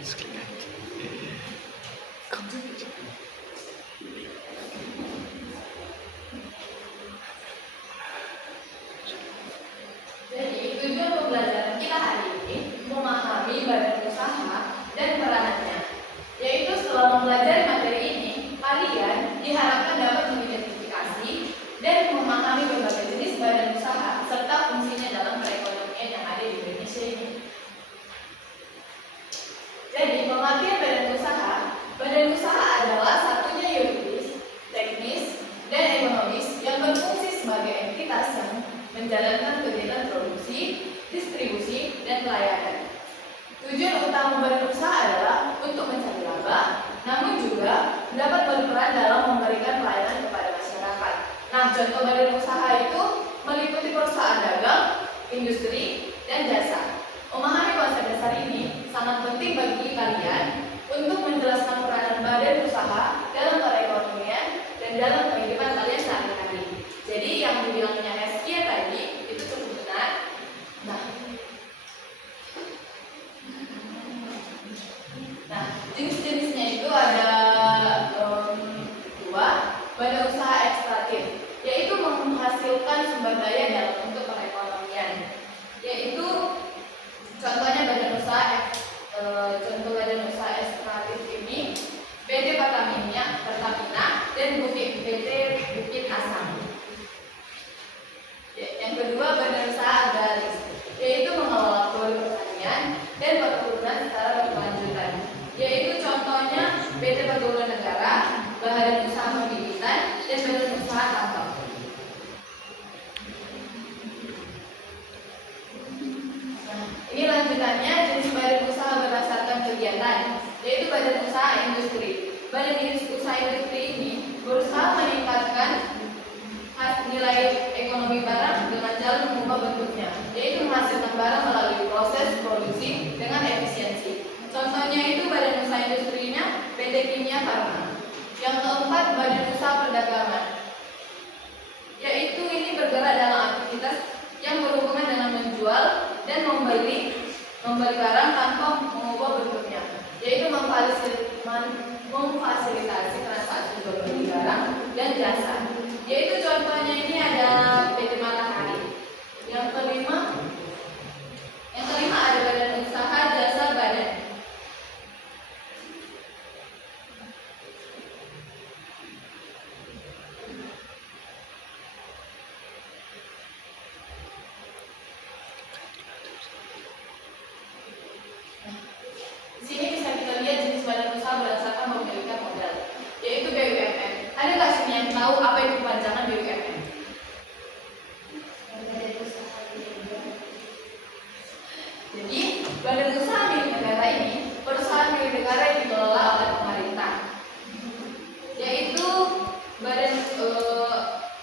Jadi tujuan pembelajaran kita hari ini memahami badan usaha dan peranannya. Yaitu setelah mempelajari materi ini, kalian diharapkan dapat mengidentifikasi dan memahami berbagai jenis badan usaha serta fungsinya dalam perekonomian yang ada di Indonesia ini. Jadi pengertian badan usaha adalah satunya yuridis, teknis, dan ekonomis yang berfungsi sebagai entitas yang menjalankan kegiatan produksi, distribusi, dan pelayanan. Tujuan utama badan usaha adalah untuk mencari laba, namun juga dapat berperan dalam memberikan pelayanan kepada masyarakat. Nah, contoh badan usaha itu meliputi perusahaan dagang, industri, dan jasa. Memahami konsep dasar ini sangat penting bagi kalian untuk menjelaskan peranan badan usaha dalam perekonomian dan dalam kehidupan kalian sehari-hari. Jadi yang dibilangnya Heskia tadi itu cukup benar. Nah, jenis-jenisnya itu ada dua, badan usaha ekstraktif, yaitu menghasilkan sumber daya dalam bentuk perekonomian. Yaitu contohnya badan usaha ekstraktif ini PT Pertamina dan PT Bukit Asam. Yang kedua, badan usaha agraris, yaitu mengelola produk pertanian dan perkebunan secara berkelanjutan. Yaitu contohnya PT Perkebunan Negara, Badan Usaha Pembibitan, dan Badan Usaha Tambang. Ini lanjutannya jenis badan usaha berdasarkan kegiatan, yaitu badan usaha industri. Badan usaha industri ini berusaha meningkatkan nilai ekonomi barang dengan jalan mengubah bentuknya, yaitu menghasilkan barang melalui proses produksi dengan efisiensi. Contohnya itu badan usaha industrinya PT Kimia Farma. Yang keempat, badan usaha perdagangan, yaitu ini bergerak dalam aktivitas yang berhubungan dengan menjual dan membeli barang tanpa mengubah bentuknya, yaitu memfasilitasi transaksi jual beli barang dan jasa. Yaitu contohnya ini ada PT Matahari. Yang kelima ada badan usaha jasa badan. Di sini bisa kita lihat jenis badan usaha berdasarkan pemilikan modal, yaitu BUMN. Ada nggak sih yang tahu apa itu kepanjangan BUMN? Jadi, badan usaha milik negara ini perusahaan milik negara yang dikelola oleh pemerintah, yaitu badan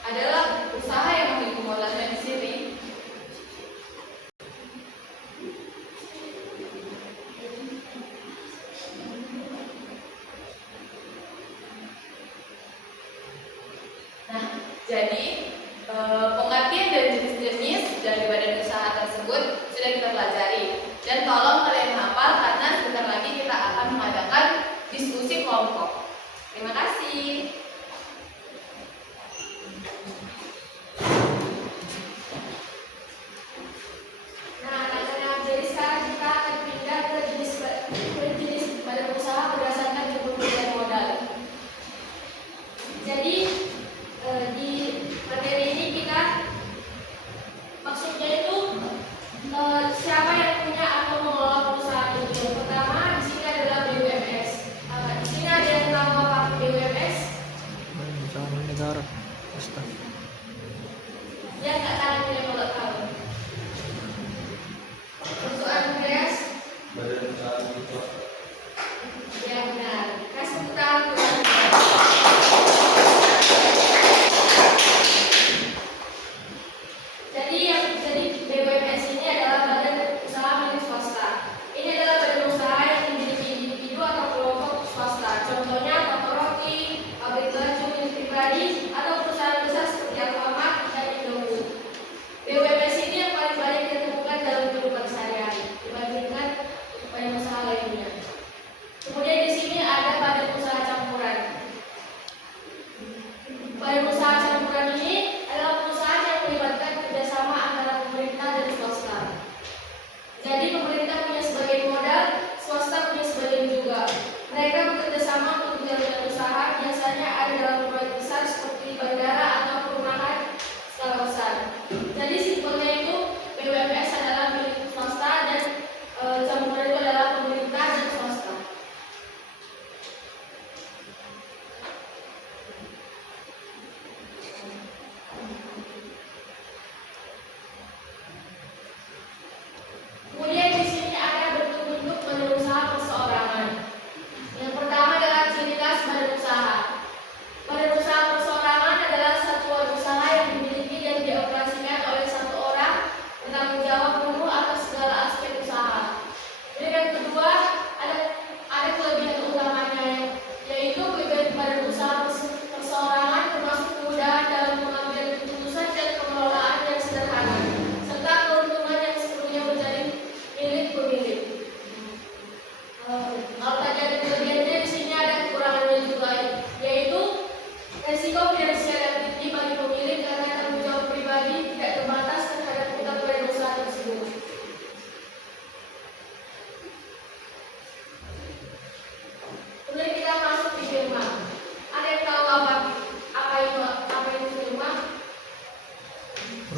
adalah usaha yang memiliki modalnya di sini. Jadi, pengertian dan jenis-jenis dari badan usaha tersebut sudah kita pelajari. Dan tolong kalian hafal karena sebentar lagi kita akan mengadakan diskusi kelompok. Terima kasih. Nah, anak-anak, jadi sekarang kita akan pindah ke jenis badan usaha berdasarkan kebutuhan modal. Jadi, di materi ini kita maksudnya itu siapa yang punya atau mengelola perusahaan itu. Yang pertama di sini adalah BUMS. Di sini ada yang tahu apa BUMS? Usaha negara. Ya, nggak tahu yang nggak tahu. Untuk Andreas? Badan usaha swasta. Ya benar. Kasih tepuk tangan. Jadi BUMS ini adalah badan usaha milik swasta. Ini adalah badan usaha yang dimiliki individu atau kelompok swasta. Contohnya toko roti, pabrik baju milik pribadi, atau perusahaan besar seperti Alfamart dan Indofood. BUMS ini yang paling banyak ditemukan dalam kehidupan sehari-hari dibandingkan badan usaha lainnya.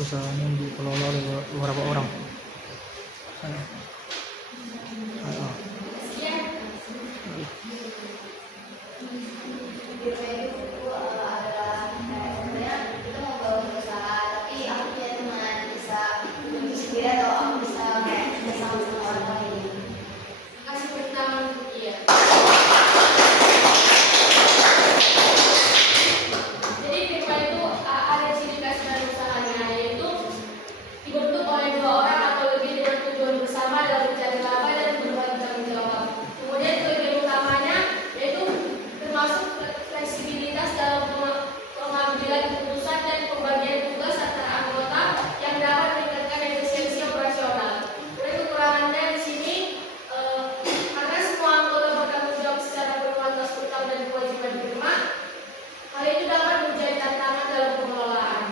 perusahaan yang dikelola oleh beberapa orang. Ayo. Ayo. Jadi firma itu ada ciri khas dan usahanya, yaitu dibentuk oleh dua orang atau lebih dengan tujuan bersama dalam mencari laba dan berbagi tanggung jawab. Kemudian kelebihan utamanya yaitu termasuk fleksibilitas dalam pengambilan keputusan dan pembagian tugas antara anggota yang dapat meningkatkan efisiensi operasional. Kemudian kekurangannya di sini karena semua anggota bertanggung jawab secara berkualitas atas utang dan kewajiban firma, hal itu dapat menjadi tantangan dalam pengelolaan.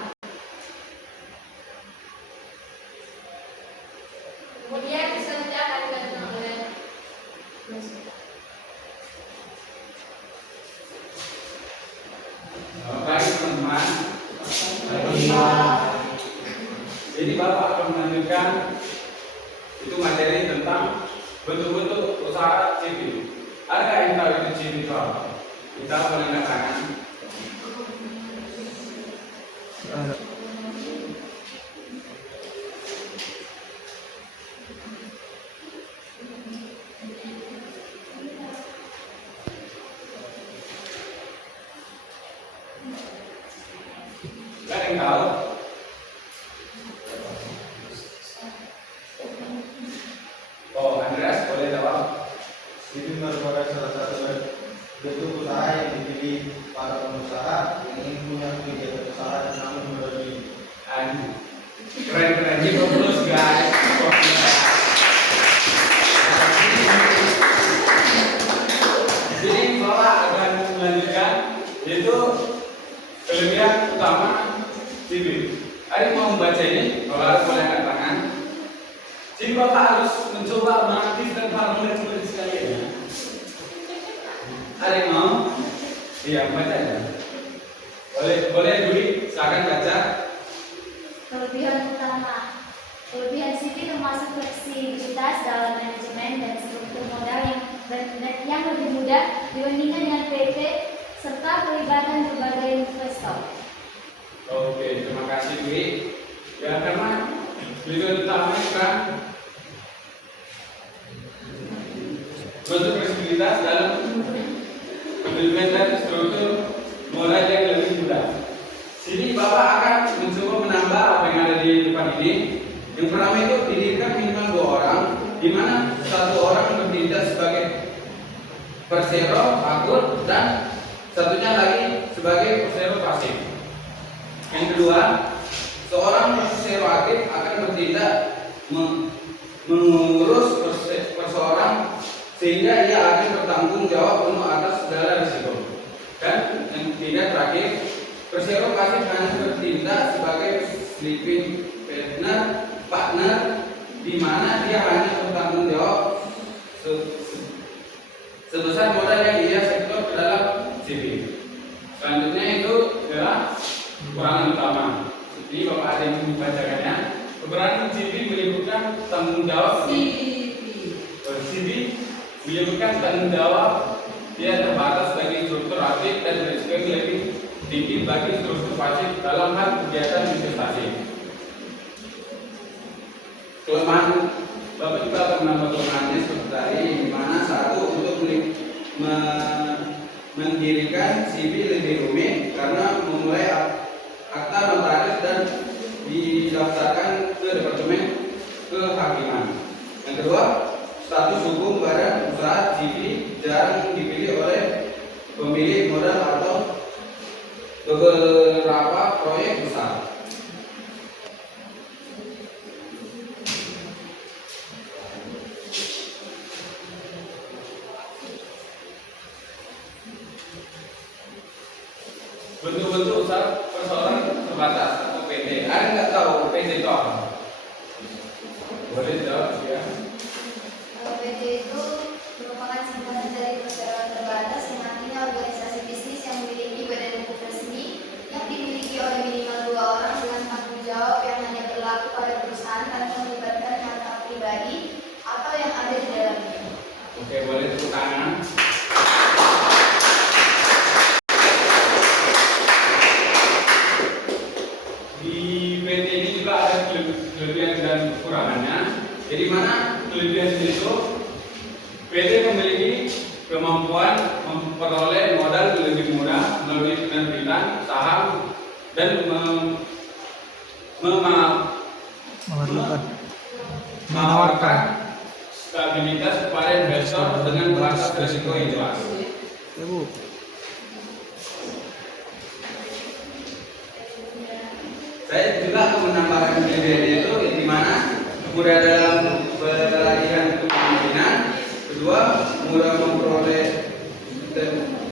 Kemudian selanjutnya akan dilanjutkan oleh Selamat pagi teman-teman. Jadi Bapak akan melanjutkan itu materi tentang bentuk-bentuk usaha civil. Ada yang tahu itu civil itu apa? Kita boleh katakan. Ada. Ada yang tahu? Oh, Andreas boleh jawab. Itu merupakan salah satu bentuk usaha yang dipilih para pengusaha yang ingin punya kegiatan usaha dan namun berbagi. Keren-keren juga terus guys. Jadi Bapak akan melanjutkan yaitu kelebihan utama civil. Ada yang mau membaca ini? Kalau harus boleh angkat tangan. Jadi Bapak harus mencoba mengaktifkan para murid-murid sekalian ya. Ada yang mau? Iya, baca ya. Boleh Dwi, silakan baca. Kelebihan utama. Kelebihan civil termasuk fleksibilitas dalam manajemen dan struktur modal yang lebih mudah dibandingkan dengan PT serta pelibatan berbagai investor. Oke, terima kasih Dwi. Ya karena kelebihan utamanya kan bentuk fleksibilitas dalam implementasi struktur modal yang lebih mudah. Sini Bapak akan mencoba menambah apa yang ada di depan ini. Yang pertama itu didirikan minimal 2 orang, di mana 1 orang bertindak sebagai persero, akur, dan satunya lagi sebagai persero pasif. Yang kedua, seorang persero aktif akan bertindak mengurus perseorang sehingga ia akan bertanggung jawab penuh atas segala risiko. Dan yang ketiga terakhir, persero pasif hanya bertindak sebagai sleeping partner di mana dia hanya bertanggung jawab sebesar modal yang ia setor ke dalam CV. Selanjutnya itu adalah kekurangan utama. Jadi Bapak ada yang membacakannya. Kekurangan CV menyebutkan tanggung jawab CV menyebutkan tanggung jawab dia terbatas bagi struktur aktif dan risiko yang lebih tinggi bagi struktur pasif dalam hal kegiatan investasi. Kelemahan Bapak juga akan menambah kelemahannya seperti tadi, di mana satu untuk mendirikan CV lebih rumit karena memulai akta notaris dan didaftarkan ke departemen kehakiman. Yang kedua, status hukum badan usaha CV jarang dipilih oleh pemilik modal atau beberapa proyek besar. Bentuk-bentuk usaha perseorangan terbatas atau PT. Ada nggak tahu PT itu apa? Boleh jawab ya. PT itu merupakan singkatan dari perseroan terbatas yang artinya organisasi bisnis yang memiliki badan hukum resmi yang dimiliki oleh minimal 2 orang dengan tanggung jawab yang hanya boleh tepuk tangan. Di PT ini juga ada kelebihan dan kekurangannya. Jadi mana kelebihan itu? PT memiliki kemampuan memperoleh modal lebih mudah melalui penerbitan saham dan menawarkan stabilitas kepada investor dengan batas risiko yang jelas. Ya, Bu. Saya juga akan menambahkan kelebihan itu di mana mudah dalam pelatihan kepemimpinan, kedua mudah